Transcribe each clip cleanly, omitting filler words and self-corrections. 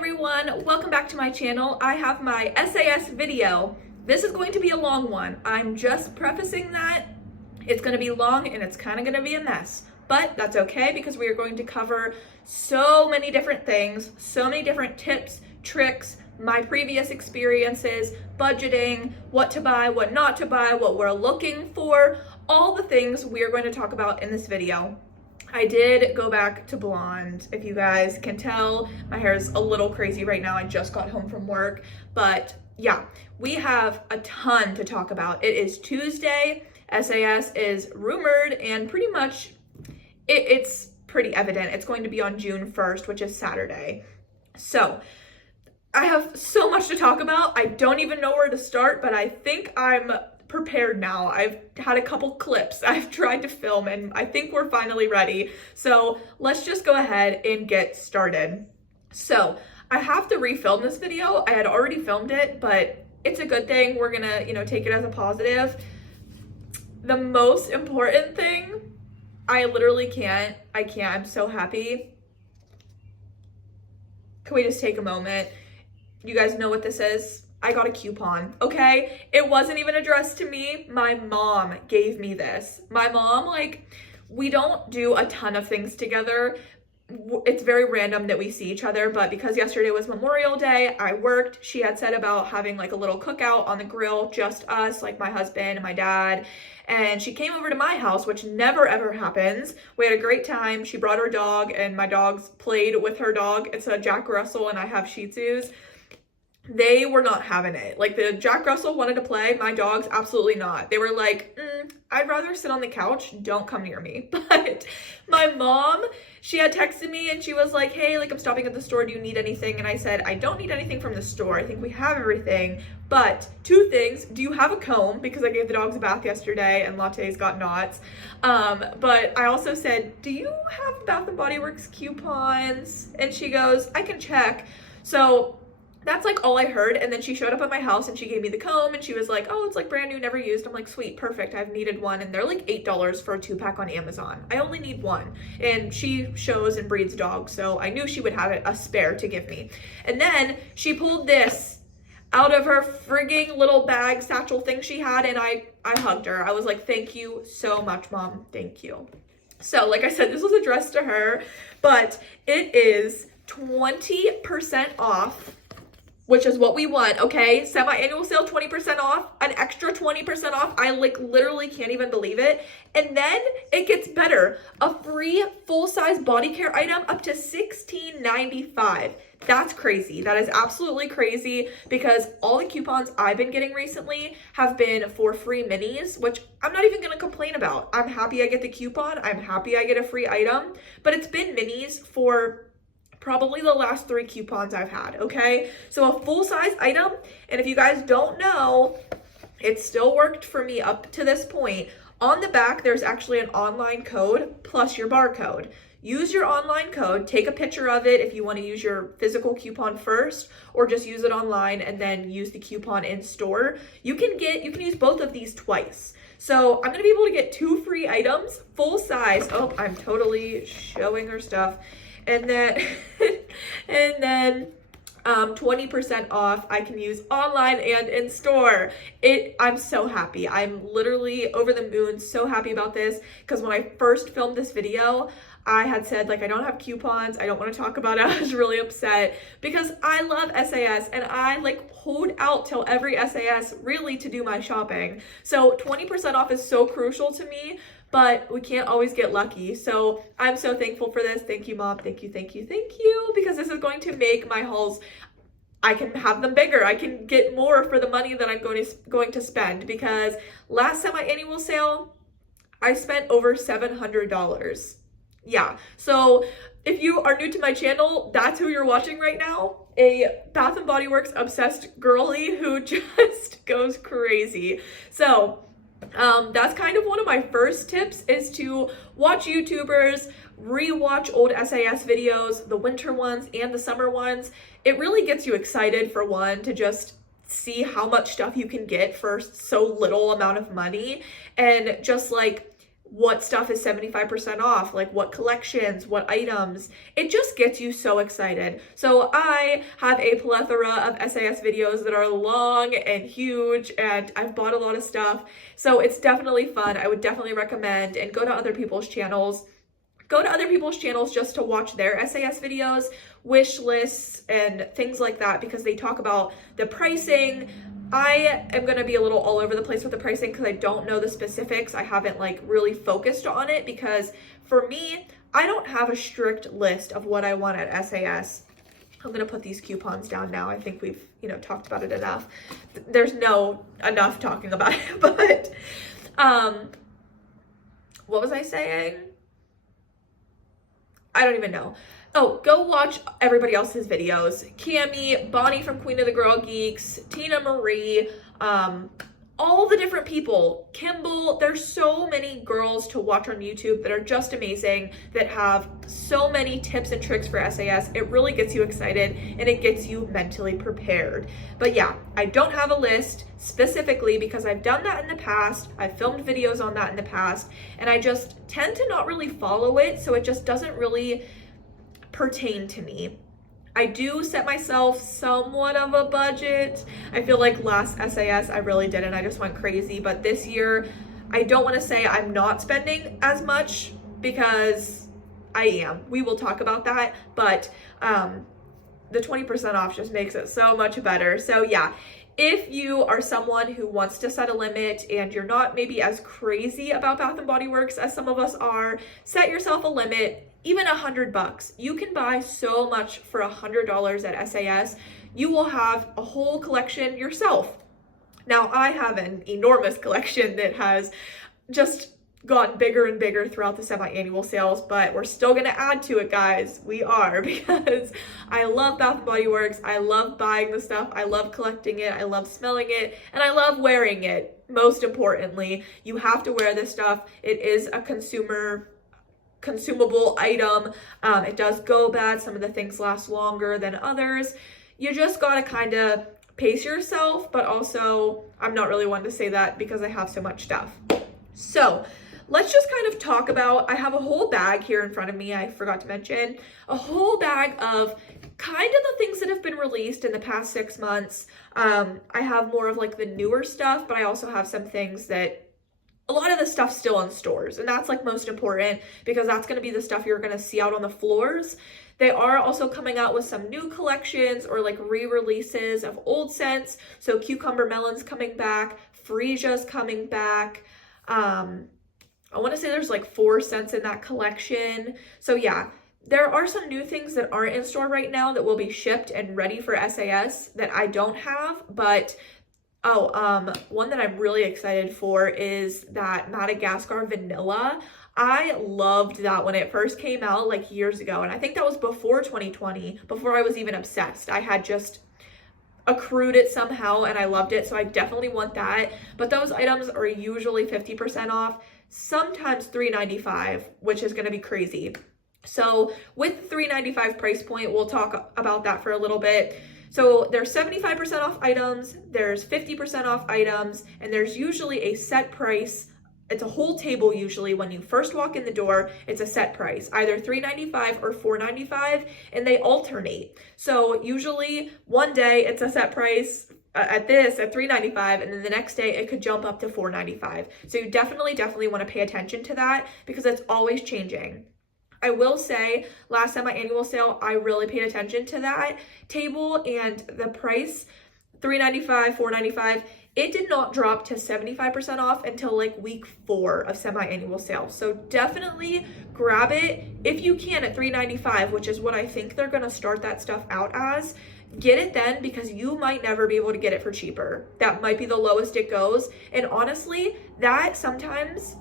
everyone, welcome back to my channel. I have my SAS video. This is going to be a long one. I'm just prefacing that. It's going to be long and it's kind of going to be a mess, but that's okay because we are going to cover so many different things, so many different tips, tricks, my previous experiences, budgeting, what to buy, what not to buy, what we're looking for, all the things we are going to talk about in this video. I did go back to blonde. If you guys can tell, my hair is a little crazy right now. I just got home from work, but yeah, we have a ton to talk about. It is Tuesday. SAS is rumored and pretty much it's pretty evident. It's going to be on June 1st, which is Saturday. So I have so much to talk about. I don't even know where to start, but I think I'm prepared now. I've had a couple clips I've tried to film and I think we're finally ready. So let's just go ahead and get started. So I have to refilm this video. I had already filmed it, but it's a good thing. We're gonna, take it as a positive. The most important thing, I literally can't. I'm so happy. Can we just take a moment? You guys know what this is? I got a coupon, okay? It wasn't even addressed to me. My mom gave me this. My mom, we don't do a ton of things together. It's very random that we see each other, but because yesterday was Memorial Day, I worked. She had said about having a little cookout on the grill, just us, my husband and my dad. And she came over to my house, which never ever happens. We had a great time. She brought her dog and my dogs played with her dog. It's a Jack Russell and I have Shih Tzus. They were not having it. The Jack Russell wanted to play, my dogs absolutely not. They were like, I'd rather sit on the couch, don't come near me. But my mom, she had texted me and she was like, hey, I'm stopping at the store, do you need anything? And I said, I don't need anything from the store, I think we have everything, but two things, do you have a comb? Because I gave the dogs a bath yesterday and Latte's got knots. But I also said, do you have Bath & Body Works coupons? And she goes, I can check. So that's all I heard. And then she showed up at my house and she gave me the comb and she was like, oh, it's brand new, never used. I'm like, sweet, perfect. I've needed one. And they're $8 for a 2-pack on Amazon. I only need one. And she shows and breeds dogs. So I knew she would have a spare to give me. And then she pulled this out of her frigging little bag satchel thing she had. And I hugged her. I was like, thank you so much, Mom. Thank you. So like I said, this was addressed to her, but it is 20% off, which is what we want, okay? Semi-annual sale, 20% off, an extra 20% off. I literally can't even believe it. And then it gets better. A free full-size body care item up to $16.95. That's crazy. That is absolutely crazy because all the coupons I've been getting recently have been for free minis, which I'm not even gonna complain about. I'm happy I get the coupon. I'm happy I get a free item, but it's been minis for probably the last 3 coupons I've had, okay? So a full-size item, and if you guys don't know, it still worked for me up to this point. On the back, there's actually an online code plus your barcode. Use your online code, take a picture of it if you want to use your physical coupon first, or just use it online and then use the coupon in store. You can use both of these twice. So I'm gonna be able to get 2 free items, full size. Oh, I'm totally showing her stuff. And then 20% off I can use online and in store. I'm so happy. I'm literally over the moon, so happy about this, because when I first filmed this video, I had said I don't have coupons, I don't want to talk about it. I was really upset because I love SAS and I hold out till every SAS really to do my shopping. So 20% off is so crucial to me, but we can't always get lucky. So I'm so thankful for this. Thank you, Mom. Thank you, thank you, thank you, because this is going to make my hauls, I can have them bigger. I can get more for the money that I'm going to spend, because last semi-annual sale, I spent over $700. Yeah, so if you are new to my channel, that's who you're watching right now. A Bath & Body Works obsessed girly who just goes crazy. So that's kind of one of my first tips, is to watch YouTubers, rewatch old SAS videos, the winter ones and the summer ones. It really gets you excited, for one, to just see how much stuff you can get for so little amount of money, and just what stuff is 75% off, like what collections, what items. It just gets you so excited. So I have a plethora of SAS videos that are long and huge, and I've bought a lot of stuff. So it's definitely fun. I would definitely recommend, and go to other people's channels. Go to other people's channels just to watch their SAS videos, wish lists, and things like that, because they talk about the pricing. I am going to be a little all over the place with the pricing because I don't know the specifics. I haven't like really focused on it, because for me, I don't have a strict list of what I want at SAS. I'm going to put these coupons down now. I think we've, talked about it enough. There's no enough talking about it, but what was I saying? I don't even know. Oh, go watch everybody else's videos. Cami, Bonnie from Queen of the Girl Geeks, Tina Marie, all the different people. Kimball, there's so many girls to watch on YouTube that are just amazing, that have so many tips and tricks for SAS. It really gets you excited and it gets you mentally prepared. But yeah, I don't have a list specifically because I've done that in the past. I've filmed videos on that in the past, and I just tend to not really follow it, so it just doesn't really pertain to me. I do set myself somewhat of a budget. I feel like last SAS I really didn't. I just went crazy. But this year, I don't want to say I'm not spending as much, because I am. We will talk about that. But the 20% off just makes it so much better. So yeah, if you are someone who wants to set a limit and you're not maybe as crazy about Bath & Body Works as some of us are, set yourself a limit. Even $100. You can buy so much for $100 at SAS. You will have a whole collection yourself. Now, I have an enormous collection that has just gotten bigger and bigger throughout the semi-annual sales, but we're still going to add to it, guys. We are, because I love Bath & Body Works. I love buying the stuff. I love collecting it. I love smelling it, and I love wearing it. Most importantly, you have to wear this stuff. It is a consumable item. It does go bad. Some of the things last longer than others. You just gotta kind of pace yourself, but also I'm not really one to say that because I have so much stuff. So let's just kind of talk about, I have a whole bag here in front of me. I forgot to mention a whole bag of kind of the things that have been released in the past 6 months. I have more of like the newer stuff, but I also have some things that a lot of the stuff's still in stores, and that's like most important, because that's going to be the stuff you're going to see out on the floors. They are also coming out with some new collections or like re-releases of old scents. So Cucumber Melon's coming back, Fresia's coming back. I want to say there's like 4 scents in that collection. So yeah, there are some new things that aren't in store right now that will be shipped and ready for SAS that I don't have, but one that I'm really excited for is that Madagascar Vanilla. I loved that when it first came out like years ago, and I think that was before 2020, before I was even obsessed. I had just accrued it somehow and I loved it, so I definitely want that. But those items are usually 50% off, sometimes $3.95, which is going to be crazy. So with the $3.95 price point, we'll talk about that for a little bit. So there's 75% off items, there's 50% off items, and there's usually a set price. It's a whole table usually when you first walk in the door. It's a set price, either $3.95 or $4.95, and they alternate. So usually one day it's a set price at $3.95, and then the next day it could jump up to $4.95. So you definitely want to pay attention to that, because it's always changing. I will say last semi-annual sale, I really paid attention to that table, and the price, $3.95, $4.95, it did not drop to 75% off until like week 4 of semi-annual sale. So definitely grab it if you can at $3.95, which is what I think they're going to start that stuff out as. Get it then, because you might never be able to get it for cheaper. That might be the lowest it goes. And honestly, that sometimes,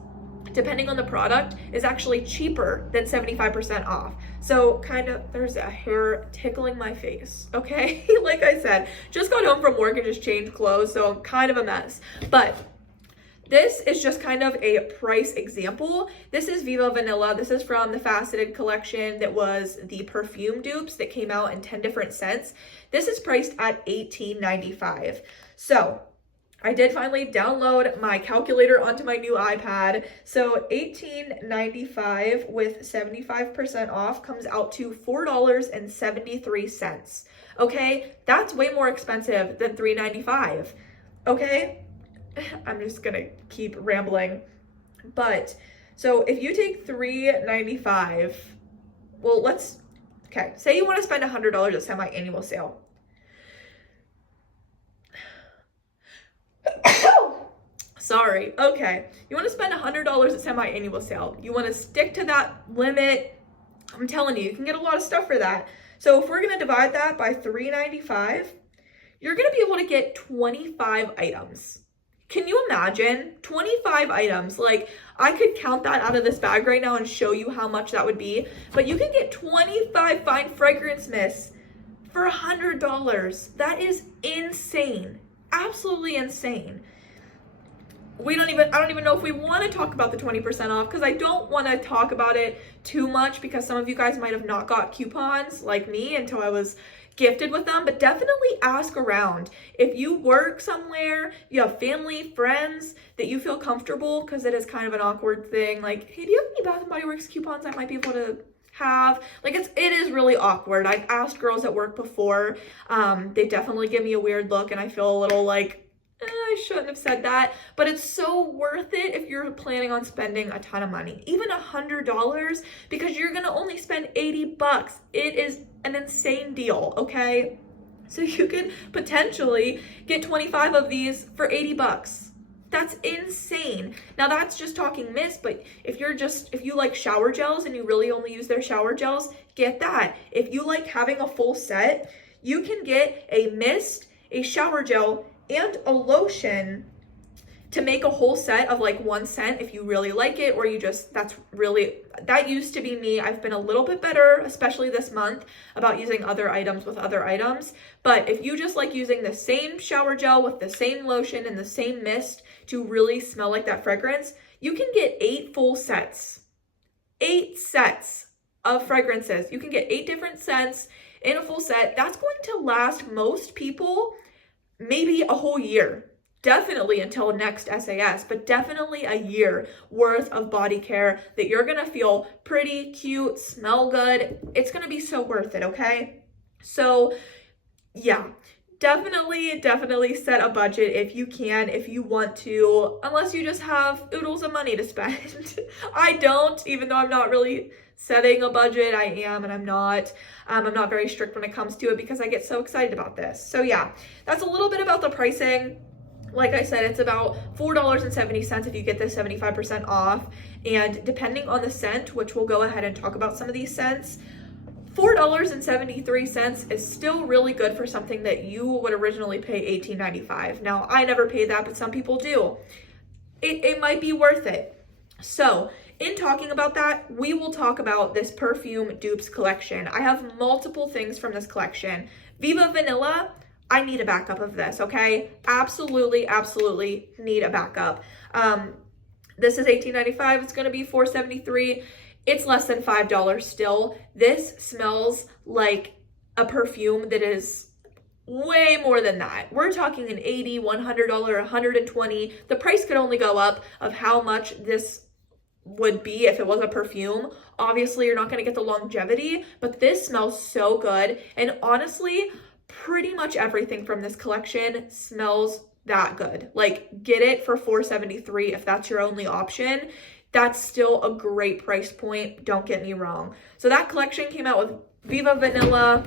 depending on the product, is actually cheaper than 75% off. So kind of, there's a hair tickling my face, okay? Like I said, just got home from work and just changed clothes, so I'm kind of a mess. But this is just kind of a price example. This is Viva Vanilla. This is from the Faceted collection that was the perfume dupes that came out in 10 different scents. This is priced at $18.95. So I did finally download my calculator onto my new iPad. So $18.95 with 75% off comes out to $4.73. Okay, that's way more expensive than $3.95. Okay, I'm just gonna keep rambling. But so if you take $3.95, well, okay, say you want to spend $100 at semi-annual sale. Sorry. Okay. You want to spend $100 at semi-annual sale. You want to stick to that limit. I'm telling you, you can get a lot of stuff for that. So if we're going to divide that by $3.95, you're going to be able to get 25 items. Can you imagine 25 items? Like, I could count that out of this bag right now and show you how much that would be, but you can get 25 fine fragrance mists for $100. That is insane. Absolutely insane. I don't even know if we want to talk about the 20% off, because I don't want to talk about it too much, because some of you guys might have not got coupons like me until I was gifted with them. But definitely ask around. If you work somewhere, you have family, friends that you feel comfortable, because it is kind of an awkward thing. Like, hey, do you have any Bath & Body Works coupons I might be able to have? Like, it is really awkward. I've asked girls at work before. They definitely give me a weird look, and I feel a little like, I shouldn't have said that, but it's so worth it if you're planning on spending a ton of money, even $100, because you're gonna only spend $80. It is an insane deal, okay? So you could potentially get 25 of these for $80. That's insane. Now that's just talking mist, but if you like shower gels and you really only use their shower gels, get that. If you like having a full set, you can get a mist, a shower gel, and a lotion to make a whole set of like one scent if you really like it, or that used to be me. I've been a little bit better, especially this month, about using other items with other items. But if you just like using the same shower gel with the same lotion and the same mist to really smell like that fragrance, you can get 8 full sets. 8 sets of fragrances. You can get 8 different scents in a full set. That's going to last most people maybe a whole year. Definitely until next SAS, but definitely a year worth of body care that you're gonna feel pretty, cute, smell good. It's gonna be so worth it, okay? So yeah, definitely set a budget if you can, if you want to, unless you just have oodles of money to spend. I don't, even though I'm not really setting a budget. I am, and I'm not very strict when it comes to it, because I get so excited about this. So yeah, that's a little bit about the pricing. Like I said, it's about $4.70 if you get this 75% off. And depending on the scent, which we'll go ahead and talk about some of these scents, $4.73 is still really good for something that you would originally pay $18.95. Now, I never pay that, but some people do. It might be worth it. So in talking about that, we will talk about this perfume dupes collection. I have multiple things from this collection. Viva Vanilla, I need a backup of this, okay? Absolutely need a backup. This is $18.95. It's gonna be $4.73. It's less than $5 still. This smells like a perfume that is way more than that. We're talking an $80, $100, $120. The price could only go up of how much this would be if it was a perfume. Obviously, you're not gonna get the longevity, but this smells so good. And honestly, pretty much everything from this collection smells that good. Like, get it for $4.73 if that's your only option. That's still a great price point, don't get me wrong. So that collection came out with Viva Vanilla,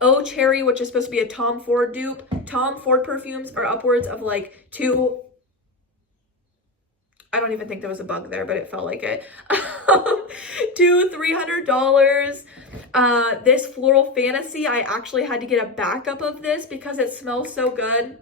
Oh Cherry, which is supposed to be a Tom Ford dupe. Tom Ford perfumes are upwards of like I don't even think there was a bug there, but it felt like it. $200-$300. This Floral Fantasy, I actually had to get a backup of this because it smells so good.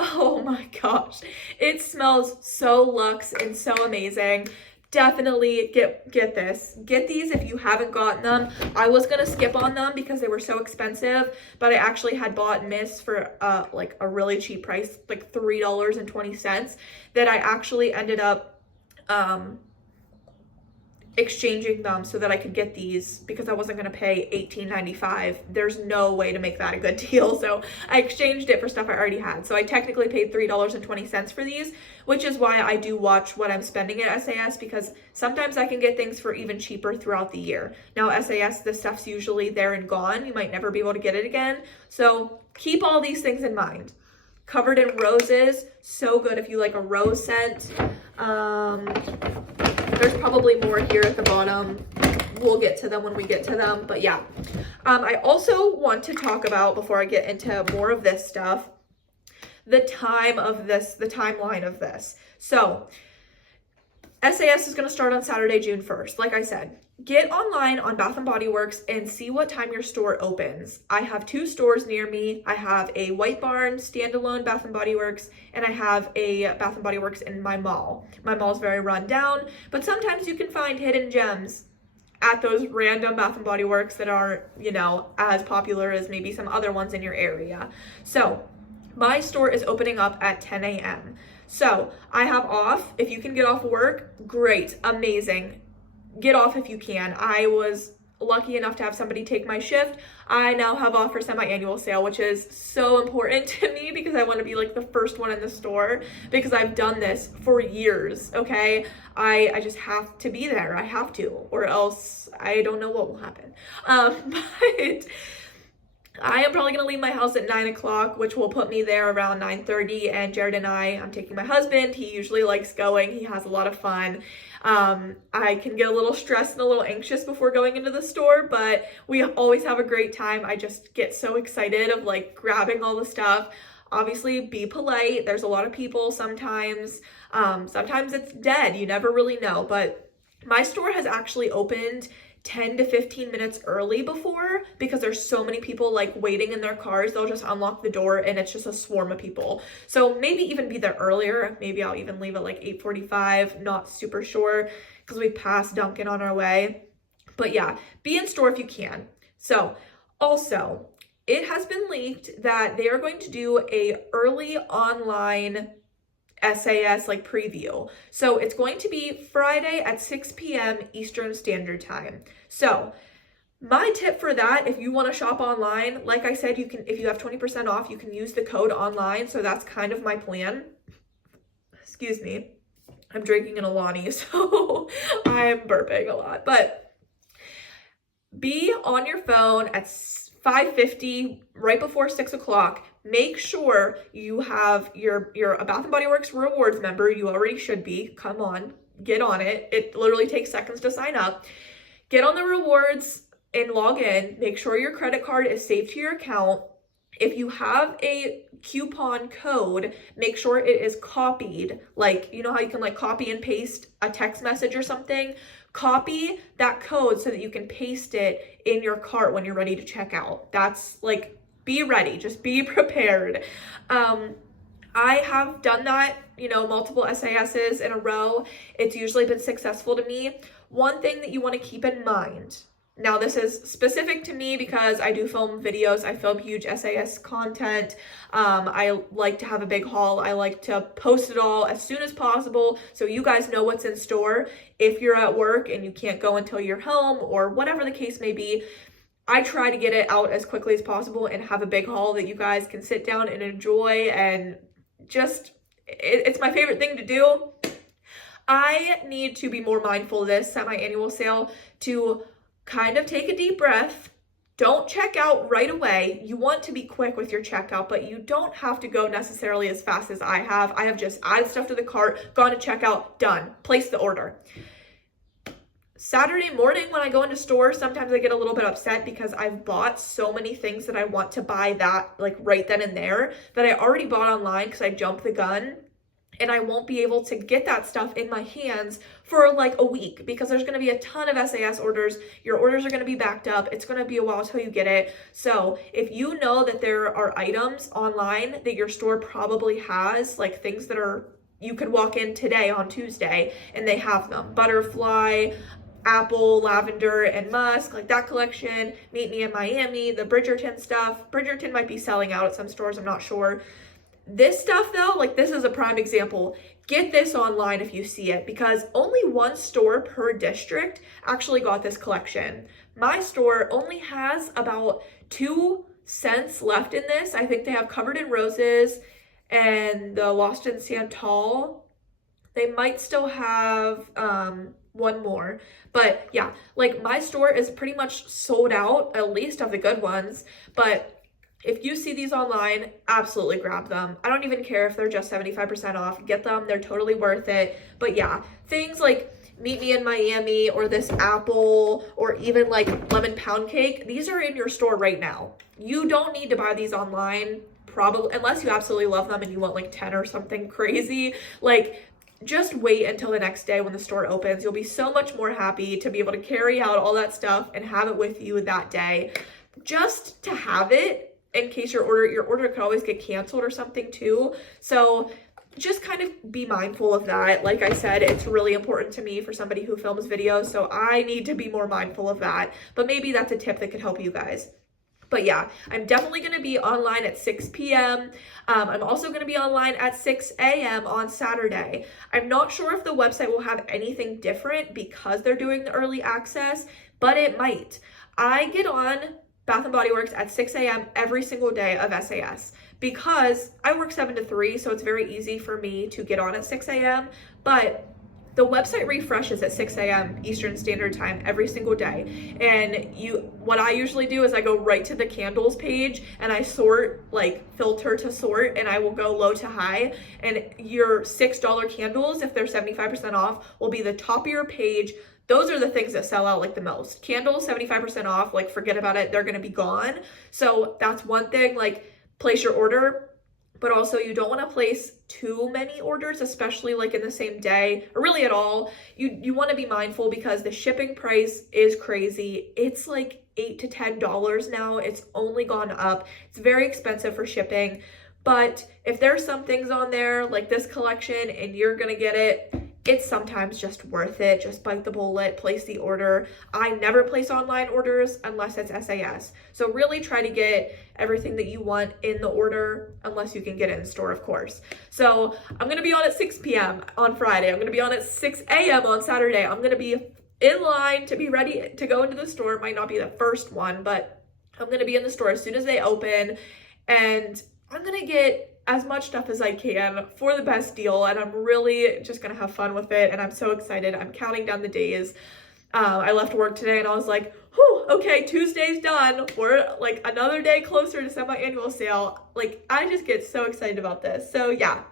Oh my gosh. It smells so luxe and so amazing. Definitely get this. Get these if you haven't gotten them. I was gonna skip on them because they were so expensive, but I actually had bought mists for like a really cheap price, like $3.20, that I actually ended up exchanging them so that I could get these because I wasn't going to pay $18.95. There's no way to make that a good deal. So I exchanged it for stuff I already had. So I technically paid $3.20 for these, which is why I do watch what I'm spending at SAS, because sometimes I can get things for even cheaper throughout the year. Now SAS, this stuff's usually there and gone. You might never be able to get it again. So keep all these things in mind. Covered in Roses, so good if you like a rose scent. There's probably more here at the bottom. We'll get to them when we get to them, but yeah. I also want to talk about, before I get into more of this stuff, the timeline of this. So SAS is going to start on Saturday, June 1st. Like I said, get online on Bath & Body Works and see what time your store opens. I have 2 stores near me. I have a White Barn standalone Bath & Body Works, and I have a Bath & Body Works in my mall. My mall is very run down, but sometimes you can find hidden gems at those random Bath & Body Works that aren't, you know, as popular as maybe some other ones in your area. So my store is opening up at 10 a.m. So I have off. If you can get off work, great, amazing. Get off if you can. I was lucky enough to have somebody take my shift. I now have off for semi-annual sale, which is so important to me because I want to be like the first one in the store because I've done this for years, okay? I just have to be there. I have to, or else I don't know what will happen. But I am probably going to leave my house at 9 o'clock, which will put me there around 9:30. And Jared and I'm taking my husband. He usually likes going. He has a lot of fun. I can get a little stressed and a little anxious before going into the store, but we always have a great time. I just get so excited of like grabbing all the stuff. Obviously, be polite. There's a lot of people sometimes. Sometimes it's dead. You never really know. But my store has actually opened 10 to 15 minutes early before because there's so many people like waiting in their cars. They'll just unlock the door and it's just a swarm of people. So maybe even be there earlier. Maybe I'll even leave at like 8:45. Not super sure because we passed Dunkin' on our way. But yeah, be in store if you can. So also, it has been leaked that they are going to do a early online SAS like preview. So it's going to be Friday at 6 p.m. Eastern Standard Time. So my tip for that, if you want to shop online, like I said, you can, if you have 20% off, you can use the code online. So that's kind of my plan. Excuse me. I'm drinking an Alani, so I'm burping a lot. But be on your phone at 5:50, right before 6 o'clock. Make sure you have you're a Bath & Body Works rewards member. You already should be. Come on, get on it. It literally takes seconds to sign up. Get on the rewards and log in. Make sure your credit card is saved to your account. If you have a coupon code, make sure it is copied. Like, you know how you can like copy and paste a text message or something? Copy that code so that you can paste it in your cart when you're ready to check out. That's like, be ready, just be prepared. I have done that, you know, multiple SASs in a row. It's usually been successful to me. One thing that you want to keep in mind, now this is specific to me because I do film videos. I film huge SAS content. I like to have a big haul. I like to post it all as soon as possible so you guys know what's in store. If you're at work and you can't go until you're home or whatever the case may be, I try to get it out as quickly as possible and have a big haul that you guys can sit down and enjoy, and just, it's my favorite thing to do. I need to be more mindful of this semi-annual sale to kind of take a deep breath. Don't check out right away. You want to be quick with your checkout, but you don't have to go necessarily as fast as I have. I have just added stuff to the cart, gone to checkout, done, place the order. Saturday morning when I go into stores, sometimes I get a little bit upset because I've bought so many things that I want to buy that like right then and there that I already bought online because I jumped the gun, and I won't be able to get that stuff in my hands for like a week because there's going to be a ton of SAS orders. Your orders are going to be backed up. It's going to be a while till you get it. So if you know that there are items online that your store probably has, like things that are, you could walk in today on Tuesday and they have them, butterfly, apple, lavender, and musk, like that collection. Meet Me in Miami, the Bridgerton stuff. Bridgerton might be selling out at some stores, I'm not sure. This stuff though, like this is a prime example. get this online if you see it, because only one store per district actually got this collection. My store only has about 2 scents left in this. I think they have Covered in Roses and the Lost in Santal. They might still have one more, but yeah, like my store is pretty much sold out, at least of the good ones. But if you see these online, absolutely grab them. I don't even care if they're just 75% off. Get them, they're totally worth it. But yeah, things like Meet Me in Miami or this apple or even like lemon pound cake, these are in your store right now. You don't need to buy these online, probably, unless you absolutely love them and you want like 10 or something crazy. Like, just wait until the next day when the store opens. You'll be so much more happy to be able to carry out all that stuff and have it with you that day. Just to have it in case your order could always get canceled or something too. So just kind of be mindful of that. Like I said, it's really important to me for somebody who films videos, so I need to be more mindful of that. But maybe that's a tip that could help you guys. But yeah, I'm definitely going to be online at 6 p.m. I'm also going to be online at 6 a.m. on Saturday. I'm not sure if the website will have anything different because they're doing the early access, but it might. I get on Bath & Body Works at 6 a.m. every single day of SAS because I work 7 to 3, so it's very easy for me to get on at 6 a.m. But the website refreshes at 6 a.m. Eastern Standard Time every single day. And what I usually do is I go right to the candles page and I sort, like filter to sort, and I will go low to high. And your $6 candles, if they're 75% off, will be the top of your page. Those are the things that sell out like the most. Candles, 75% off, like forget about it, they're gonna be gone. So that's one thing, like place your order. But also you don't want to place too many orders, especially like in the same day or really at all. You want to be mindful because the shipping price is crazy. It's like $8 to $10 now. It's only gone up. It's very expensive for shipping. But if there's some things on there like this collection and you're going to get it, it's sometimes just worth it. Just bite the bullet, place the order. I never place online orders unless it's SAS. So really try to get everything that you want in the order, unless you can get it in store, of course. So I'm going to be on at 6 p.m. on Friday. I'm going to be on at 6 a.m. on Saturday. I'm going to be in line to be ready to go into the store. It might not be the first one, but I'm going to be in the store as soon as they open. And I'm going to get as much stuff as I can for the best deal, and I'm really just gonna have fun with it, and I'm so excited. I'm counting down the days. I left work today and I was like, whew, okay, Tuesday's done. We're like another day closer to semi-annual sale. Like, I just get so excited about this. So yeah.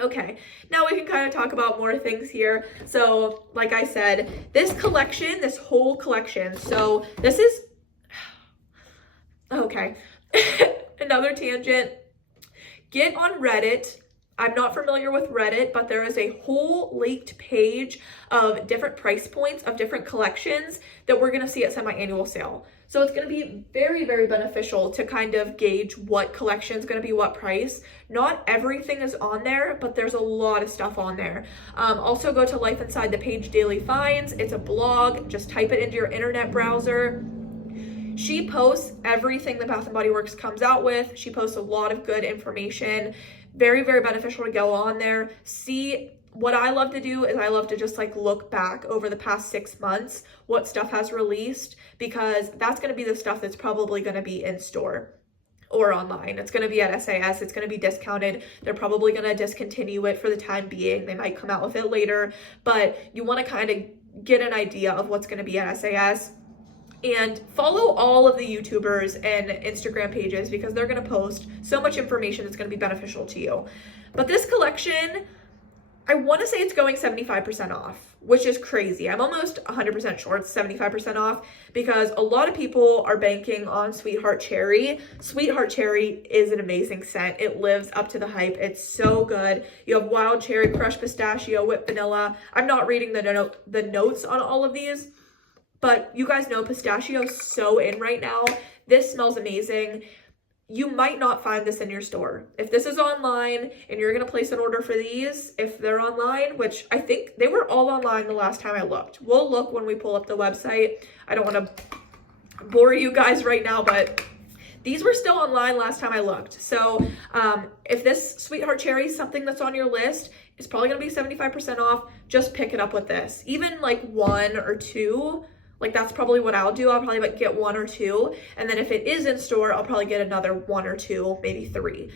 Okay, now we can kind of talk about more things here. So like I said, this collection, this whole collection, so this is, okay, another tangent. Get on Reddit. I'm not familiar with Reddit, but there is a whole leaked page of different price points of different collections that we're going to see at semi-annual sale. So it's going to be very, very beneficial to kind of gauge what collection is going to be what price. Not everything is on there, but there's a lot of stuff on there. Also go to Life Inside the Page Daily Finds. It's a blog. Just type it into your internet browser. She posts everything that Bath & Body Works comes out with. She posts a lot of good information. Very, very beneficial to go on there. See, what I love to do is I love to just like look back over the past 6 months, what stuff has released, because that's going to be the stuff that's probably going to be in store or online. It's going to be at SAS. It's going to be discounted. They're probably going to discontinue it for the time being. They might come out with it later, but you want to kind of get an idea of what's going to be at SAS. And follow all of the YouTubers and Instagram pages because they're going to post so much information that's going to be beneficial to you. But this collection, I want to say it's going 75% off, which is crazy. I'm almost 100% sure it's 75% off because a lot of people are banking on Sweetheart Cherry. Sweetheart Cherry is an amazing scent. It lives up to the hype. It's so good. You have wild cherry, crushed pistachio, whipped vanilla. I'm not reading the notes on all of these, but you guys know pistachio's so in right now. This smells amazing. You might not find this in your store. If this is online and you're going to place an order for these, if they're online, which I think they were all online the last time I looked. We'll look when we pull up the website. I don't want to bore you guys right now, but these were still online last time I looked. So if this Sweetheart Cherry is something that's on your list, is probably gonna be 75% off. Just pick it up with this. Even like 1 or 2, like that's probably what I'll do. I'll probably like get 1 or 2. And then if it is in store, I'll probably get another 1 or 2, maybe 3.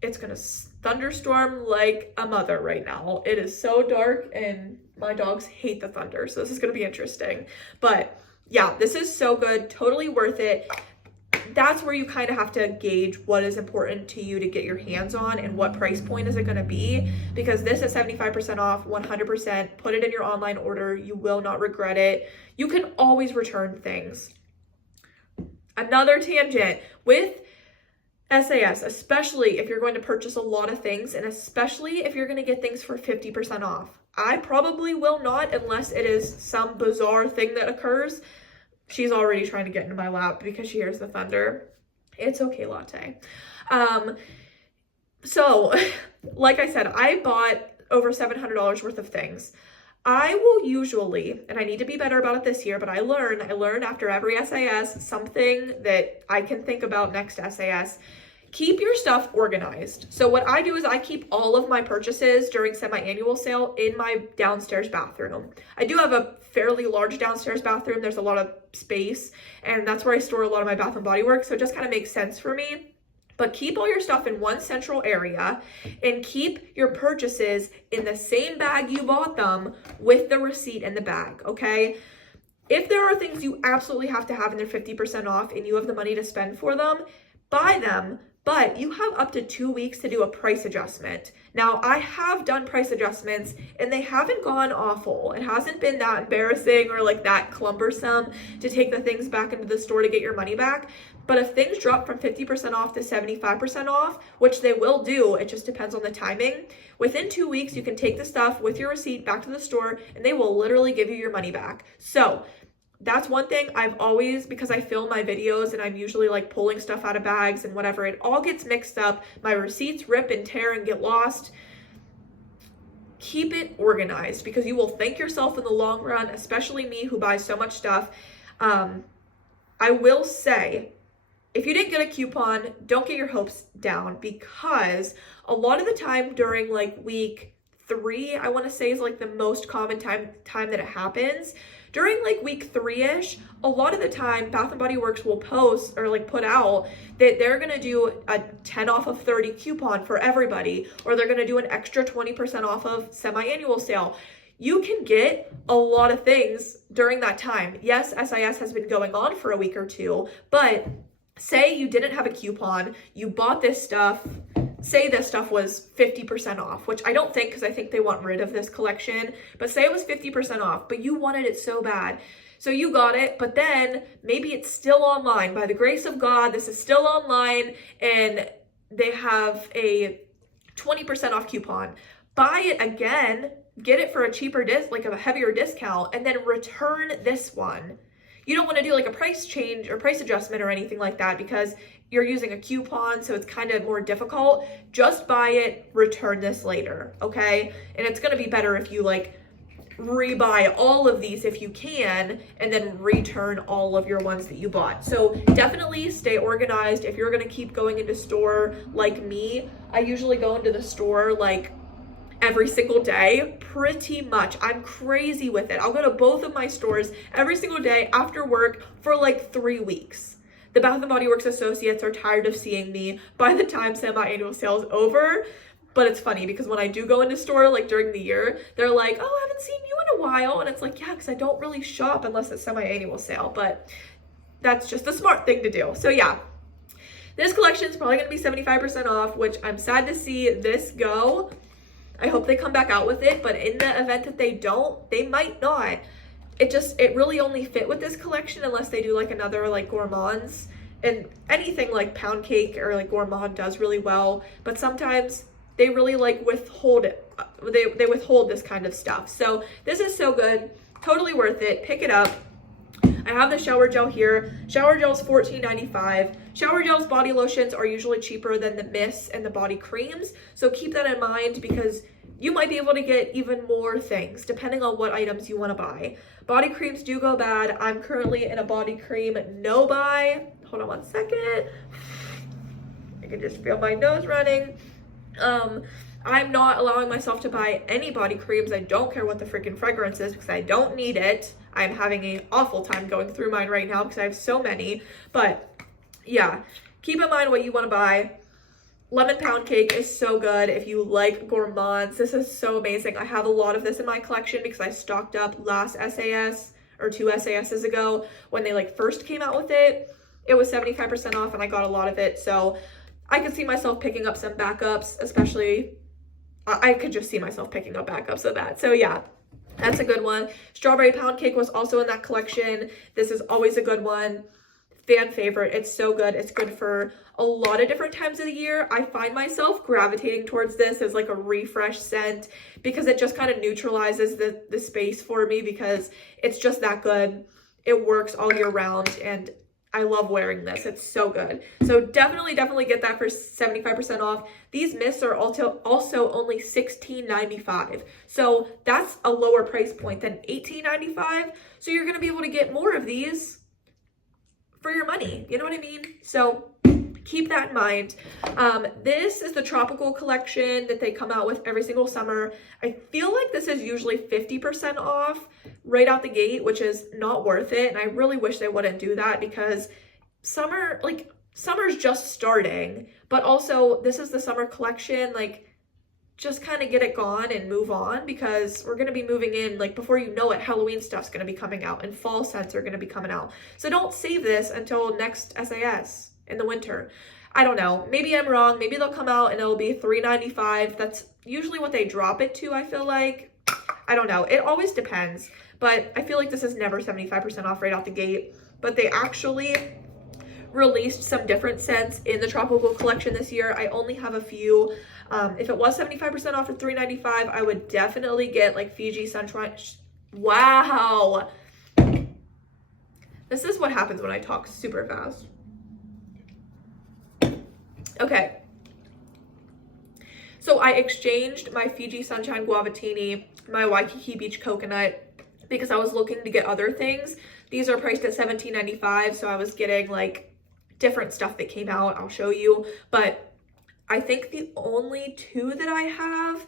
It's gonna thunderstorm like a mother right now. It is so dark and my dogs hate the thunder. So this is gonna be interesting. But yeah, this is so good, totally worth it. That's where you kind of have to gauge what is important to you to get your hands on and what price point is it going to be, because this is 75% off, 100%. Put it in your online order. You will not regret it. You can always return things. Another tangent with SAS, especially if you're going to purchase a lot of things, and especially if you're going to get things for 50% off. I probably will not unless it is some bizarre thing that occurs. She's already trying to get into my lap because she hears the thunder. It's okay, latte. So, like I said, I bought over $700 worth of things. I will usually, and I need to be better about it this year, but I learn after every SAS something that I can think about next SAS. Keep your stuff organized. So what I do is I keep all of my purchases during semi-annual sale in my downstairs bathroom. I do have a fairly large downstairs bathroom. There's a lot of space, and that's where I store a lot of my Bath & Body Works, so it just kind of makes sense for me. But keep all your stuff in one central area and keep your purchases in the same bag you bought them with the receipt in the bag, okay? If there are things you absolutely have to have and they're 50% off and you have the money to spend for them, buy them. But you have up to 2 weeks to do a price adjustment. Now, I have done price adjustments and they haven't gone awful. It hasn't been that embarrassing or like that cumbersome to take the things back into the store to get your money back. But if things drop from 50% off to 75% off, which they will do, it just depends on the timing. Within 2 weeks, you can take the stuff with your receipt back to the store and they will literally give you your money back. So that's one thing I've always, because I film my videos and I'm usually like pulling stuff out of bags and whatever, it all gets mixed up. My receipts rip and tear and get lost. Keep it organized because you will thank yourself in the long run, especially me who buys so much stuff. I will say, if you didn't get a coupon, don't get your hopes down, because a lot of the time during like week 3, I want to say is like the most common time that it happens. During like week 3-ish, a lot of the time Bath & Body Works will post or like put out that they're going to do a 10 off of 30 coupon for everybody, or they're going to do an extra 20% off of semi-annual sale. You can get a lot of things during that time. Yes, SIS has been going on for a week or 2, but say you didn't have a coupon, you bought this stuff, say this stuff was 50% off, which I don't think, because I think they want rid of this collection, but say it was 50% off, but you wanted it so bad. So you got it, but then maybe it's still online. By the grace of God, this is still online and they have a 20% off coupon. Buy it again, get it for a cheaper like a heavier discount, and then return this one. You don't want to do like a price change or price adjustment or anything like that because you're using a coupon, so it's kind of more difficult. Just buy it, return this later, okay? And it's going to be better if you like rebuy all of these if you can, and then return all of your ones that you bought. So definitely stay organized. If you're going to keep going into store like me, I usually go into the store like every single day, pretty much. I'm crazy with it. I'll go to both of my stores every single day after work for like 3 weeks. The Bath & Body Works associates are tired of seeing me by the time semi-annual sale is over. But it's funny because when I do go into store like during the year, they're like, oh, I haven't seen you in a while. And it's like, yeah, because I don't really shop unless it's semi-annual sale. But that's just the smart thing to do. So yeah, this collection is probably going to be 75% off, which I'm sad to see this go. I hope they come back out with it, but in the event that they don't, they might not. It really only fit with this collection unless they do like another like gourmands, and anything like pound cake or like gourmand does really well, but sometimes they really like withhold it. They withhold this kind of stuff. So this is so good, totally worth it. Pick it up. I have the shower gel here. Shower gel is $14.95. Shower gels, body lotions are usually cheaper than the mists and the body creams. So keep that in mind because you might be able to get even more things depending on what items you want to buy. Body creams do go bad. I'm currently in a body cream no buy. Hold on one second. I can just feel my nose running. I'm not allowing myself to buy any body creams. I don't care what the freaking fragrance is because I don't need it. I'm having an awful time going through mine right now because I have so many. But yeah, keep in mind what you want to buy. Lemon pound cake is so good if you like gourmands. This is so amazing. I have a lot of this in my collection because I stocked up last SAS or 2 SASs ago when they like first came out with it. It was 75% off and I got a lot of it. So I could see myself picking up some backups, especially I could just see myself picking up backups of that. So yeah, that's a good one. Strawberry pound cake was also in that collection. This is always a good one. Fan favorite. It's so good. It's good for a lot of different times of the year. I find myself gravitating towards this as like a refresh scent because it just kind of neutralizes the space for me because it's just that good. It works all year round and I love wearing this. It's so good. So definitely get that for 75% off. These mists are also only $16.95. So that's a lower price point than $18.95. So you're going to be able to get more of these for your money. You know what I mean? So keep that in mind. This is the tropical collection that they come out with every single summer. I feel like this is usually 50% off right out the gate, which is not worth it. And I really wish they wouldn't do that because summer's just starting, but also this is the summer collection. Like, just kind of get it gone and move on because we're going to be moving in, like, before you know it, Halloween stuff's going to be coming out and fall scents are going to be coming out. So don't save this until next SAS in the winter. I don't know. Maybe I'm wrong. Maybe they'll come out and it'll be $3.95. That's usually what they drop it to, I feel like. I don't know. It always depends. But I feel like this is never 75% off right out the gate. But they actually released some different scents in the tropical collection this year. I only have a few. If it was 75% off for $3.95, I would definitely get like Fiji Sunshine. Wow. This is what happens when I talk super fast. Okay. So I exchanged my Fiji Sunshine Guavatini, my Waikiki Beach Coconut, because I was looking to get other things. These are priced at $17.95, so I was getting like different stuff that came out. I'll show you. But I think the only two that I have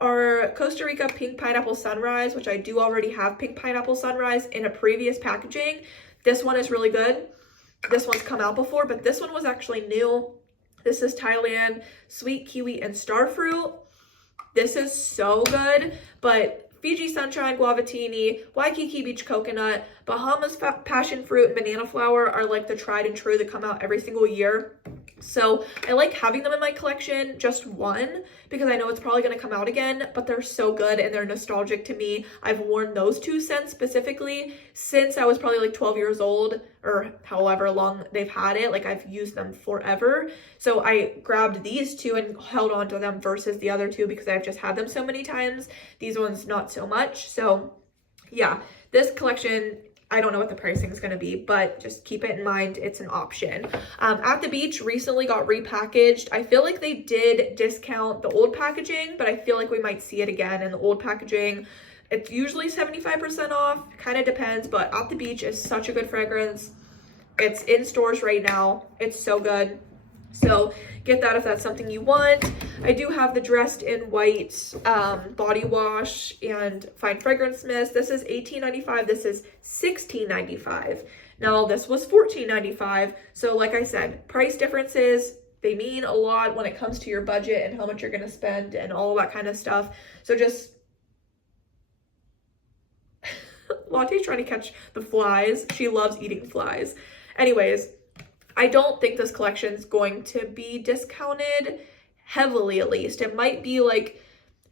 are Costa Rica Pink Pineapple Sunrise, which I do already have Pink Pineapple Sunrise in a previous packaging. This one is really good. This one's come out before, but this one was actually new. This is Thailand Sweet Kiwi and Starfruit. This is so good, but Fiji Sunshine Guavatini, Waikiki Beach Coconut, Bahamas Passion Fruit, and Banana Flower are like the tried and true that come out every single year. So I like having them in my collection, just one, because I know it's probably going to come out again, but they're so good and they're nostalgic to me. I've worn those two scents specifically since I was probably like 12 years old or however long they've had it. Like, I've used them forever. So I grabbed these two and held on to them versus the other two because I've just had them so many times. These ones, not so much. So yeah, this collection, I don't know what the pricing is going to be, but just keep it in mind. It's an option. At the Beach recently got repackaged. I feel like they did discount the old packaging, but I feel like we might see it again in the old packaging. It's usually 75% off, kind of depends, but At the Beach is such a good fragrance. It's in stores right now. It's so good. So get that if that's something you want. I do have the Dressed in White body wash and fine fragrance mist. This is $18.95. This is $16.95. Now this was $14.95. So like I said, price differences, they mean a lot when it comes to your budget and how much you're going to spend and all that kind of stuff. So just Latte's trying to catch the flies. She loves eating flies. Anyways, I don't think this collection is going to be discounted heavily, at least. It might be like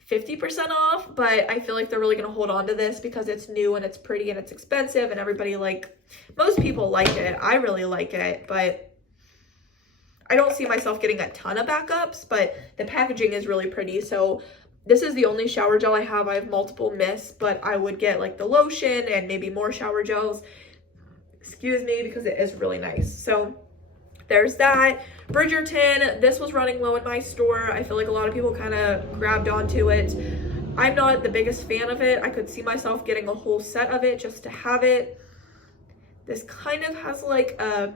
50% off, but I feel like they're really going to hold on to this because it's new and it's pretty and it's expensive and everybody, like, most people like it. I really like it, but I don't see myself getting a ton of backups, but the packaging is really pretty. So this is the only shower gel I have. I have multiple mists, but I would get like the lotion and maybe more shower gels. Excuse me, because it is really nice. So there's that. Bridgerton, this was running low in my store. I feel like a lot of people kind of grabbed onto it. I'm not the biggest fan of it. I could see myself getting a whole set of it just to have it. This kind of has like a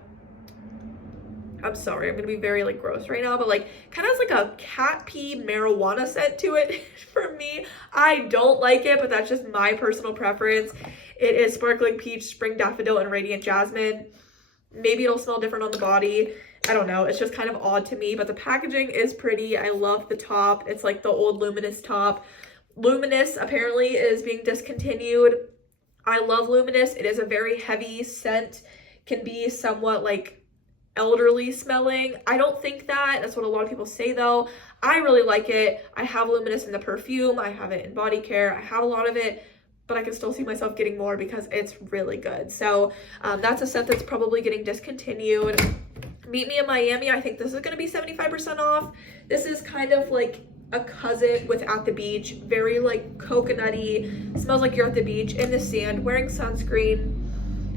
I'm sorry, I'm gonna be very like gross right now, but like kind of has like a cat pee marijuana scent to it for me. I don't like it, but that's just my personal preference. It is sparkling peach, spring daffodil, and radiant jasmine. Maybe it'll smell different on the body. I don't know. It's just kind of odd to me, but the packaging is pretty. I love the top. It's like the old Luminous top. Luminous apparently is being discontinued. I love Luminous. It is a very heavy scent, can be somewhat like elderly smelling. I don't think that. That's what a lot of people say though. I really like it. I have Luminous in the perfume. I have it in body care. I have a lot of it, but I can still see myself getting more because it's really good. So that's a scent that's probably getting discontinued. Meet Me in Miami. I think this is going to be 75% off. This is kind of like a cousin with At the Beach. Very like coconutty. Smells like you're at the beach in the sand wearing sunscreen.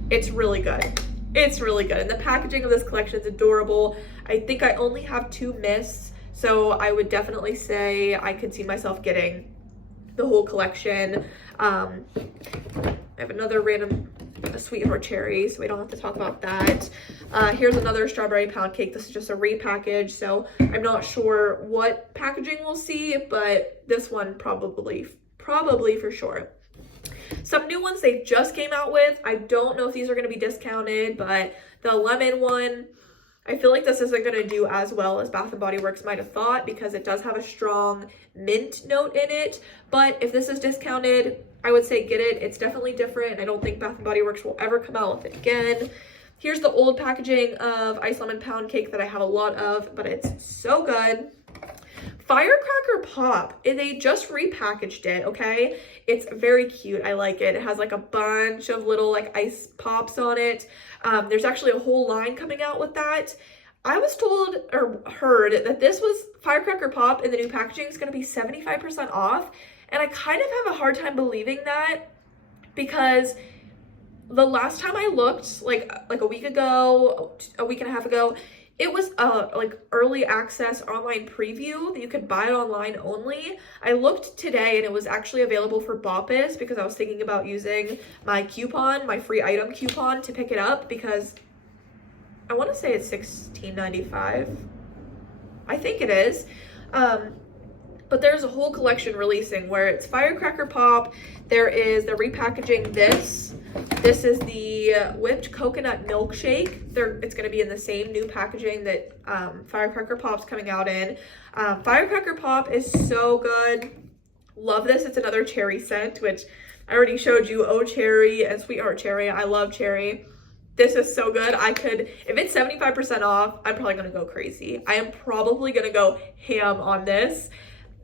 It's really good. It's really good. And the packaging of this collection is adorable. I think I only have 2 mists, so I would definitely say I could see myself getting the whole collection. I have another random sweetheart cherry, so we don't have to talk about that. Here's another strawberry pound cake. This is just a repackage, so I'm not sure what packaging we'll see, but this one probably for sure. Some new ones they just came out with. I don't know if these are going to be discounted, but the lemon one, I feel like this isn't going to do as well as Bath & Body Works might have thought because it does have a strong mint note in it. But if this is discounted, I would say get it. It's definitely different. I don't think Bath & Body Works will ever come out with it again. Here's the old packaging of Ice Lemon Pound Cake that I have a lot of, but it's so good. Firecracker Pop, they just repackaged it, okay? It's very cute. I like it. It has like a bunch of little like ice pops on it. There's actually a whole line coming out with that. I was told or heard that this was Firecracker Pop in the new packaging is going to be 75% off. And I kind of have a hard time believing that because the last time I looked, like a week ago, a week and a half ago, it was like early access online preview that you could buy it online only. I looked today and it was actually available for Boppus because I was thinking about using my coupon, my free item coupon to pick it up because I want to say it's $16.95. I think it is. But there's a whole collection releasing where it's Firecracker Pop. There is the repackaging this. This is the whipped coconut milkshake. It's going to be in the same new packaging that Firecracker Pop's coming out in. Firecracker Pop is so good. Love this. It's another cherry scent, which I already showed you. Oh, cherry and sweetheart cherry. I love cherry. This is so good. If it's 75% off, I'm probably going to go crazy. I am probably going to go ham on this.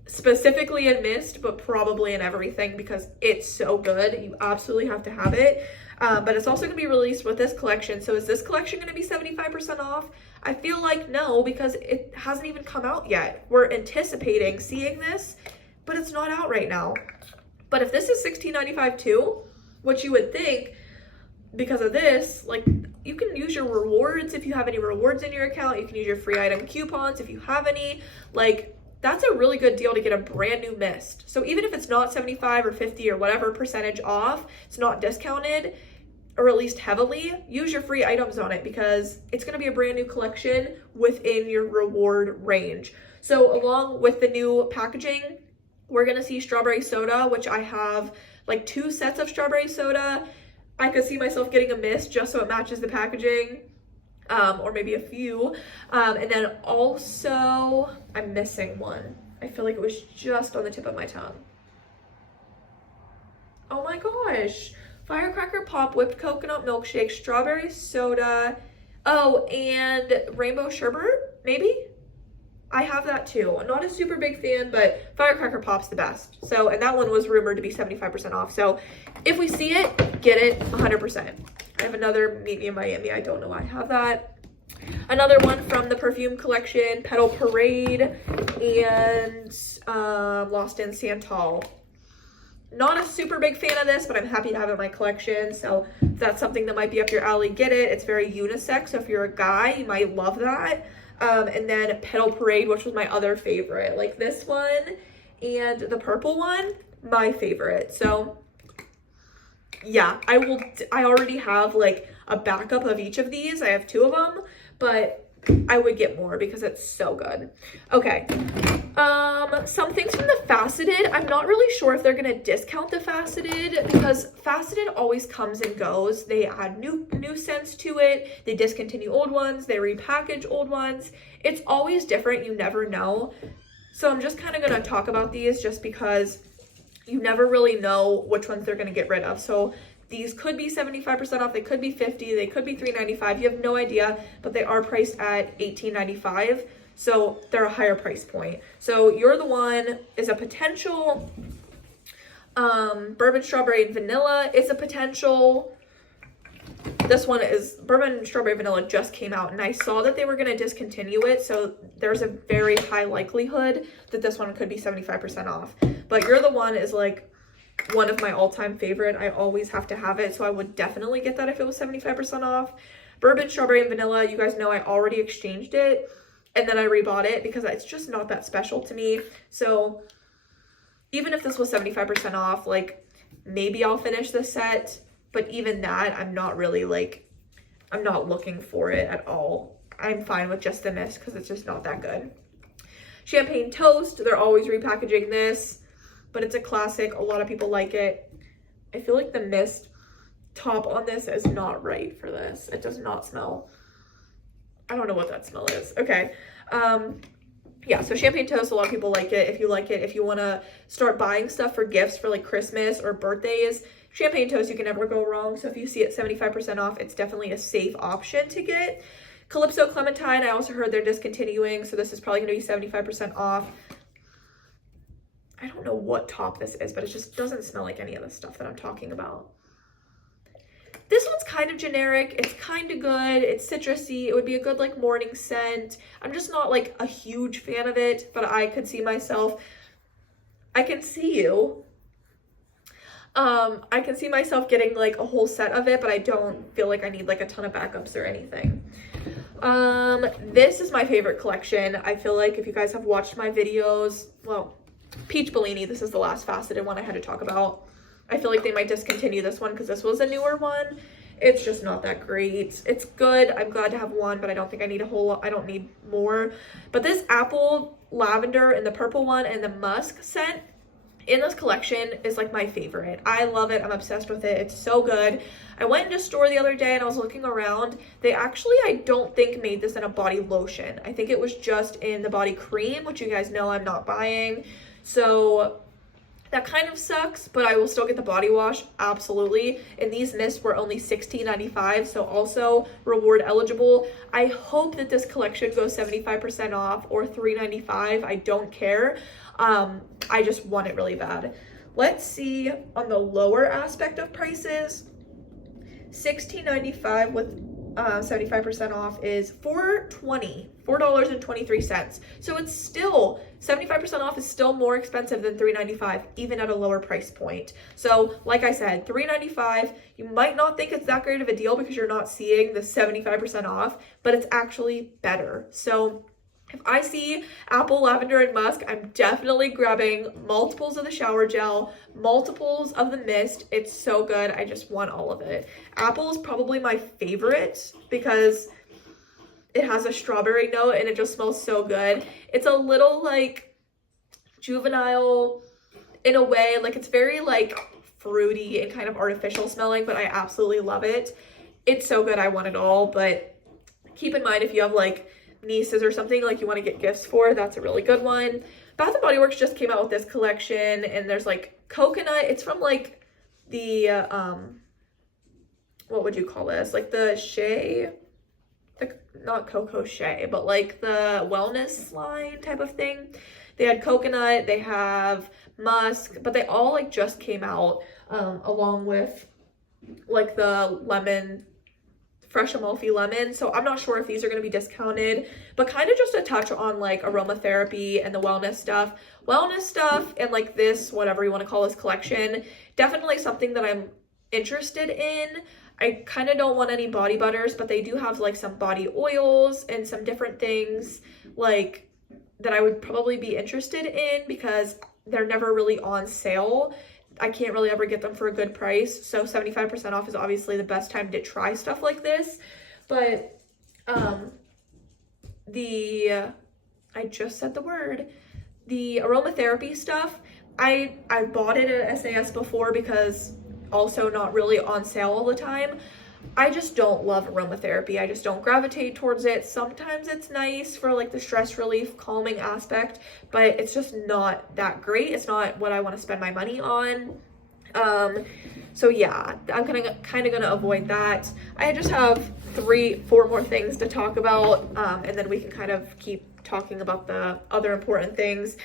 Specifically in mist, but probably in everything because it's so good. You absolutely have to have it. But it's also going to be released with this collection. So is this collection going to be 75% off? I feel like no, because it hasn't even come out yet. We're anticipating seeing this, but it's not out right now. But if this is $16.95 too, which you would think because of this, like you can use your rewards if you have any rewards in your account. You can use your free item coupons if you have any. Like, that's a really good deal to get a brand new mist. So even if it's not 75 or 50 or whatever percentage off, it's not discounted, or at least heavily, use your free items on it because it's going to be a brand new collection within your reward range. So along with the new packaging, we're going to see strawberry soda, which I have like 2 sets of strawberry soda. I could see myself getting a mist just so it matches the packaging. Or maybe a few. And then also, I'm missing one. I feel like it was just on the tip of my tongue. Oh my gosh. Firecracker Pop, whipped coconut milkshake, strawberry soda. Oh, and rainbow sherbet, maybe? I have that too. I'm not a super big fan, but Firecracker Pop's the best. So, and that one was rumored to be 75% off. So if we see it, get it 100%. I have another Meet Me in Miami. I don't know why I have that. Another one from the perfume collection, Petal Parade and Lost in Santal. Not a super big fan of this, but I'm happy to have it in my collection. So if that's something that might be up your alley, get it. It's very unisex. So if you're a guy, you might love that. And then Petal Parade, which was my other favorite. Like this one and the purple one, my favorite. So yeah, I already have like a backup of each of these. I have 2 of them, but I would get more because it's so good. Okay. Some things from the Faceted. I'm not really sure if they're going to discount the Faceted because Faceted always comes and goes. They add new scents to it. They discontinue old ones. They repackage old ones. It's always different. You never know. So I'm just kind of going to talk about these just because you never really know which ones they're going to get rid of. So these could be 75% off, they could be 50, they could be $3.95. You have no idea, but they are priced at $18.95. So they're a higher price point. So You're the One is a potential. Bourbon Strawberry and Vanilla is a potential. This one is Bourbon Strawberry Vanilla just came out, and I saw that they were going to discontinue it. So there's a very high likelihood that this one could be 75% off. But You're the One is like one of my all-time favorite. I always have to have it, so I would definitely get that if it was 75% off. Bourbon Strawberry and Vanilla, you guys know I already exchanged it and then I rebought it because it's just not that special to me. So even if this was 75% off, like maybe I'll finish the set, but even that, I'm not really like, I'm not looking for it at all. I'm fine with just the mist because it's just not that good. Champagne Toast, they're always repackaging this, but it's a classic. A lot of people like it. I feel like the mist top on this is not right for this. It does not smell. I don't know what that smell is. Okay. Yeah, so Champagne Toast, a lot of people like it. If you like it, if you want to start buying stuff for gifts for like Christmas or birthdays, Champagne Toast, you can never go wrong. So if you see it 75% off, it's definitely a safe option to get. Calypso Clementine, I also heard they're discontinuing, so this is probably going to be 75% off. I don't know what top this is, but it just doesn't smell like any of the stuff that I'm talking about. This one's kind of generic. It's kind of good. It's citrusy. It would be a good like morning scent. I'm just not like a huge fan of it, but I could see myself. I can see you. I can see myself getting like a whole set of it, but I don't feel like I need like a ton of backups or anything. This is my favorite collection. I feel like if you guys have watched my videos, well, Peach Bellini, this is the last faceted one I had to talk about. I feel like they might discontinue this one because this was a newer one. It's just not that great. It's good. I'm glad to have one, but I don't think I need a whole lot. I don't need more. But this apple, lavender, and the purple one, and the musk scent in this collection is like my favorite. I love it. I'm obsessed with it. It's so good. I went into a store the other day and I was looking around. They actually, I don't think made this in a body lotion. I think it was just in the body cream, which you guys know I'm not buying. So that kind of sucks, but I will still get the body wash, absolutely. And these mists were only $16.95, so also reward eligible. I hope that this collection goes 75% off or $3.95. I don't care. I just want it really bad. Let's see on the lower aspect of prices. $16.95 with 75% off is $4.23. So it's still 75% off is still more expensive than $3.95, even at a lower price point. So like I said, $3.95, you might not think it's that great of a deal because you're not seeing the 75% off, but it's actually better. So if I see apple, lavender, and musk, I'm definitely grabbing multiples of the shower gel, multiples of the mist. It's so good. I just want all of it. Apple is probably my favorite because it has a strawberry note and it just smells so good. It's a little like juvenile in a way. Like it's very like fruity and kind of artificial smelling, but I absolutely love it. It's so good. I want it all, but keep in mind if you have like nieces or something like you want to get gifts for, that's a really good one. Bath & Body Works just came out with this collection and there's like coconut. It's from like the what would you call this, like the Shea, not Coco Shea, but like the wellness line type of thing. They had coconut, they have musk, but they all like just came out along with like the lemon, fresh Amalfi lemon. So I'm not sure if these are going to be discounted, but kind of just a touch on like aromatherapy and the wellness stuff and like this, whatever you want to call this collection, definitely something that I'm interested in. I kind of don't want any body butters, but they do have like some body oils and some different things like that I would probably be interested in because they're never really on sale. I can't really ever get them for a good price. So 75% off is obviously the best time to try stuff like this. But I just said the word, the aromatherapy stuff. I bought it at SAS before because also not really on sale all the time. I just don't love aromatherapy. I just don't gravitate towards it. Sometimes it's nice for like the stress relief, calming aspect, but it's just not that great. It's not what I want to spend my money on. So yeah, I'm kind of gonna avoid that. I just have 4 more things to talk about, and then we can kind of keep talking about the other important things.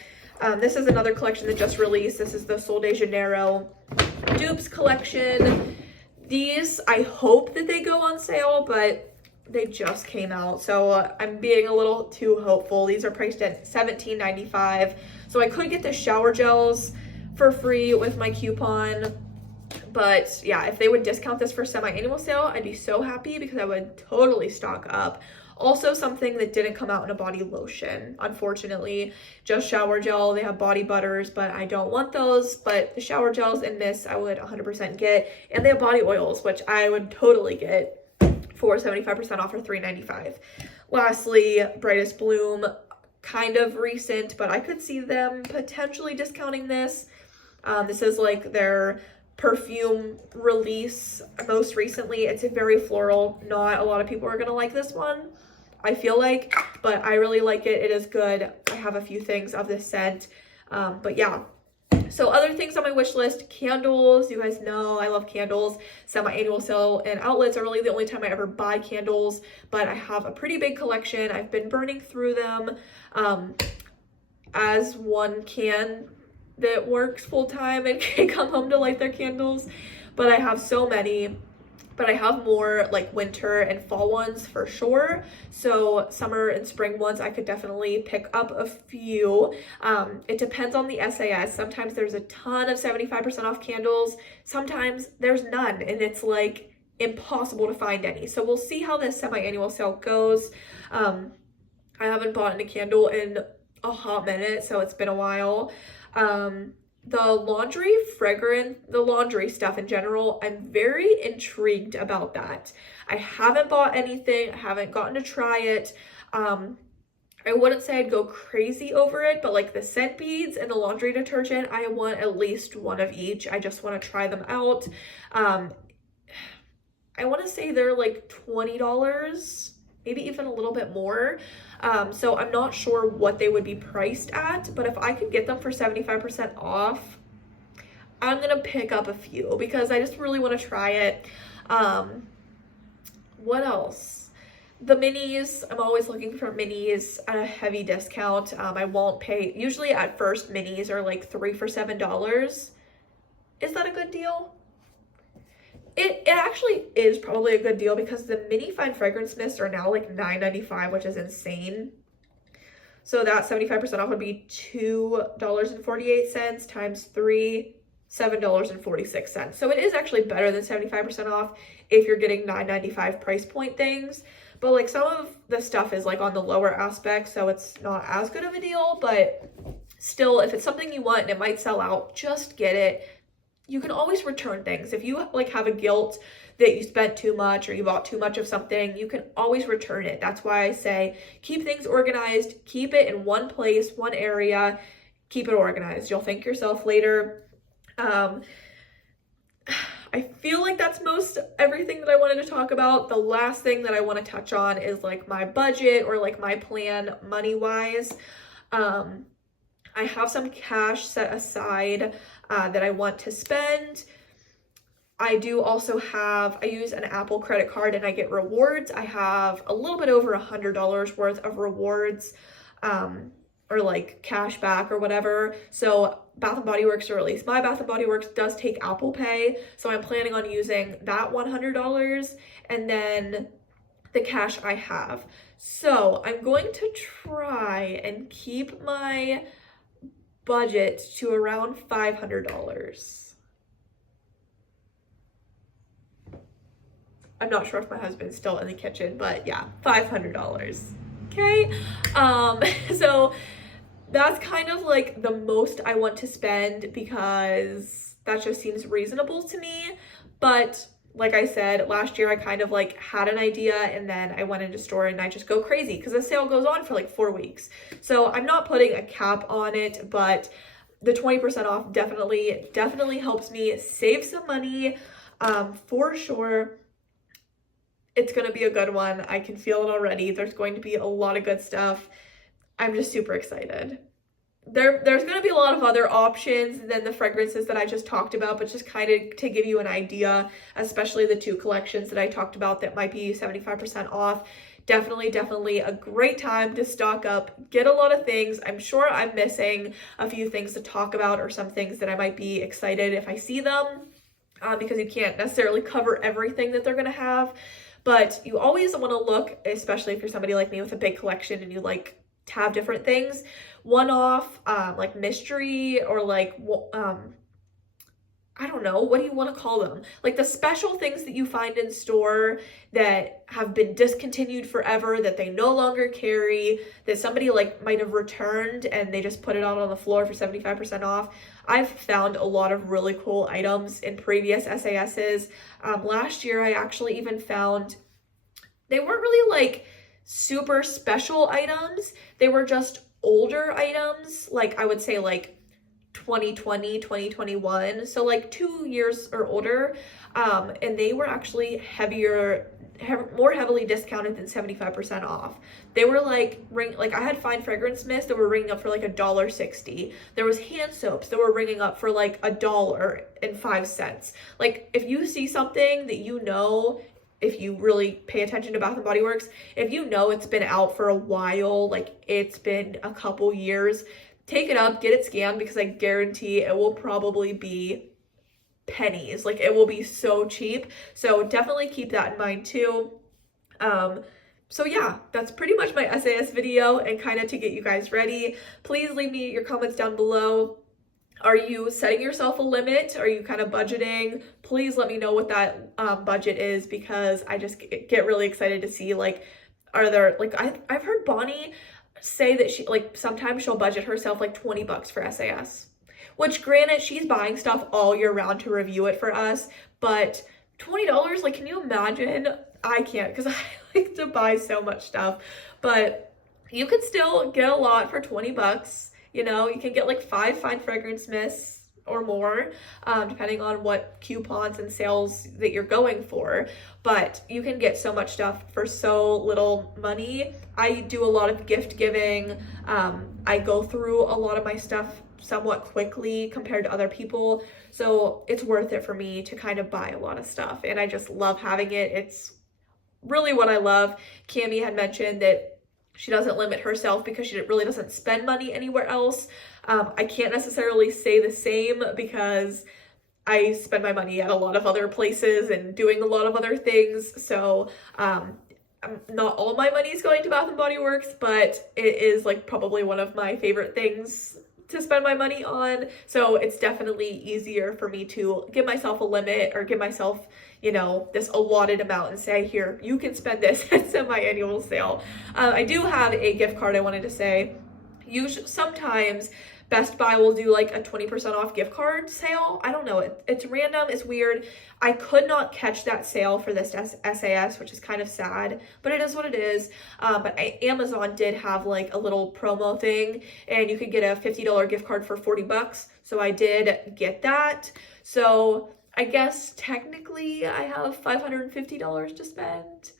This is another collection that just released. This is the Sol de Janeiro dupes collection. These, I hope that they go on sale, but they just came out, so I'm being a little too hopeful. These are priced at $17.95, so I could get the shower gels for free with my coupon. But yeah, if they would discount this for semi-annual sale, I'd be so happy because I would totally stock up. Also, something that didn't come out in a body lotion, unfortunately, just shower gel. They have body butters, but I don't want those. But the shower gels and mist I would 100% get. And they have body oils, which I would totally get for 75% off or $3.95. Lastly, Brightest Bloom, kind of recent, but I could see them potentially discounting this. This is like their perfume release most recently. It's a very floral. Not a lot of people are gonna like this one, I feel like, but I really like it. It is good. I have a few things of this scent, but yeah. So other things on my wish list, candles. You guys know I love candles. Semi-annual sale and outlets are really the only time I ever buy candles, but I have a pretty big collection. I've been burning through them as one can that works full-time and can come home to light their candles, but I have so many. But I have more like winter and fall ones for sure. So summer and spring ones, I could definitely pick up a few. It depends on the SAS. Sometimes there's a ton of 75% off candles. Sometimes there's none, and it's like impossible to find any. So we'll see how this semi-annual sale goes. I haven't bought a candle in a hot minute, so it's been a while. The laundry stuff in general, I'm very intrigued about that. I haven't bought anything. I haven't gotten to try it. I wouldn't say I'd go crazy over it, but like the scent beads and the laundry detergent, I want at least one of each. I just want to try them out. I want to say they're like $20, maybe even a little bit more. So I'm not sure what they would be priced at, but if I could get them for 75% off, I'm gonna pick up a few because I just really want to try it. What else? The minis, I'm always looking for minis at a heavy discount. I won't pay, usually at first minis are like 3 for $7. Is that a good deal? It actually is probably a good deal because the mini fine fragrance mists are now like $9.95, which is insane. So that 75% off would be $2.48 times 3, $7.46. So it is actually better than 75% off if you're getting $9.95 price point things. But like some of the stuff is like on the lower aspect, so it's not as good of a deal, but still, if it's something you want and it might sell out, just get it. You can always return things. If you like have a guilt that you spent too much or you bought too much of something, you can always return it. That's why I say keep things organized, keep it in one place, one area, keep it organized. You'll thank yourself later. I feel like that's most everything that I wanted to talk about. The last thing that I want to touch on is like my budget or like my plan money-wise. I have some cash set aside that I want to spend. I do also have, I use an Apple credit card and I get rewards. I have a little bit over $100 worth of rewards or like cash back or whatever. So Bath & Body Works to release my Bath & Body Works does take Apple Pay. So I'm planning on using that $100 and then the cash I have. So I'm going to try and keep my budget to around $500. I'm not sure if my husband's still in the kitchen, but yeah, $500. Okay. So that's kind of like the most I want to spend because that just seems reasonable to me. But like I said, last year I kind of like had an idea and then I went into store and I just go crazy because the sale goes on for like 4 weeks. So I'm not putting a cap on it, but the 20% off definitely helps me save some money, for sure. It's going to be a good one. I can feel it already. There's going to be a lot of good stuff. I'm just super excited. There's going to be a lot of other options than the fragrances that I just talked about, but just kind of to give you an idea, especially the 2 collections that I talked about that might be 75% off. Definitely a great time to stock up, get a lot of things. I'm sure I'm missing a few things to talk about or some things that I might be excited if I see them, because you can't necessarily cover everything that they're going to have. But you always want to look, especially if you're somebody like me with a big collection and you like to have different things, one-off, like mystery, or like, I don't know, what do you want to call them? Like the special things that you find in store that have been discontinued forever, that they no longer carry, that somebody like might have returned and they just put it out on the floor for 75% off. I've found a lot of really cool items in previous SASs. Last year, I actually even found, they weren't really like super special items. They were just older items. Like I would say like 2020, 2021. So like 2 years or older. And they were actually more heavily discounted than 75% off. They were like I had fine fragrance mist that were ringing up for like $1.60. There was hand soaps that were ringing up for like $1.05. Like if you see something that you know, if you really pay attention to Bath and Body Works, if you know it's been out for a while, like it's been a couple years, take it up, get it scanned, because I guarantee it will probably be pennies. Like it will be so cheap. So definitely keep that in mind too. So yeah, that's pretty much my SAS video and kind of to get you guys ready. Please leave me your comments down below. Are you setting yourself a limit? Are you kind of budgeting? Please let me know what that budget is, because I just get really excited to see like, are there, like I've heard Bonnie say that she like sometimes she'll budget herself like $20 for SAS, which granted she's buying stuff all year round to review it for us, but $20, like can you imagine? I can't, because I like to buy so much stuff, but you could still get a lot for $20. You know, you can get like 5 fine fragrance mists or more, depending on what coupons and sales that you're going for. But you can get so much stuff for so little money. I do a lot of gift giving. I go through a lot of my stuff somewhat quickly compared to other people. So it's worth it for me to kind of buy a lot of stuff. And I just love having it. It's really what I love. Cami had mentioned that she doesn't limit herself because she really doesn't spend money anywhere else. I can't necessarily say the same because I spend my money at a lot of other places and doing a lot of other things. So not all my money is going to Bath and Body Works, but it is like probably one of my favorite things to spend my money on. So it's definitely easier for me to give myself a limit or give myself, you know, this allotted amount and say, here, you can spend this at semi-annual sale. I do have a gift card I wanted to say. Sometimes Best Buy will do like a 20% off gift card sale. I don't know, it's random, it's weird. I could not catch that sale for this SAS, which is kind of sad, but it is what it is. But Amazon did have like a little promo thing, and you could get a $50 gift card for $40. So I did get that. So I guess technically I have $550 to spend,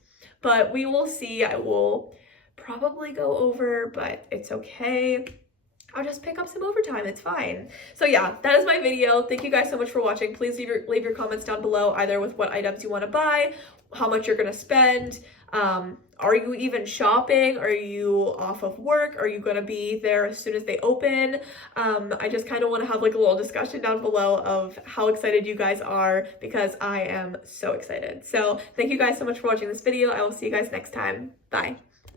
but we will see. I will probably go over, but it's okay. I'll just pick up some overtime. It's fine. So yeah, that is my video. Thank you guys so much for watching. Please leave your comments down below, either with what items you want to buy, how much you're going to spend. Are you even shopping? Are you off of work? Are you going to be there as soon as they open? I just kind of want to have like a little discussion down below of how excited you guys are, because I am so excited. So thank you guys so much for watching this video. I will see you guys next time. Bye.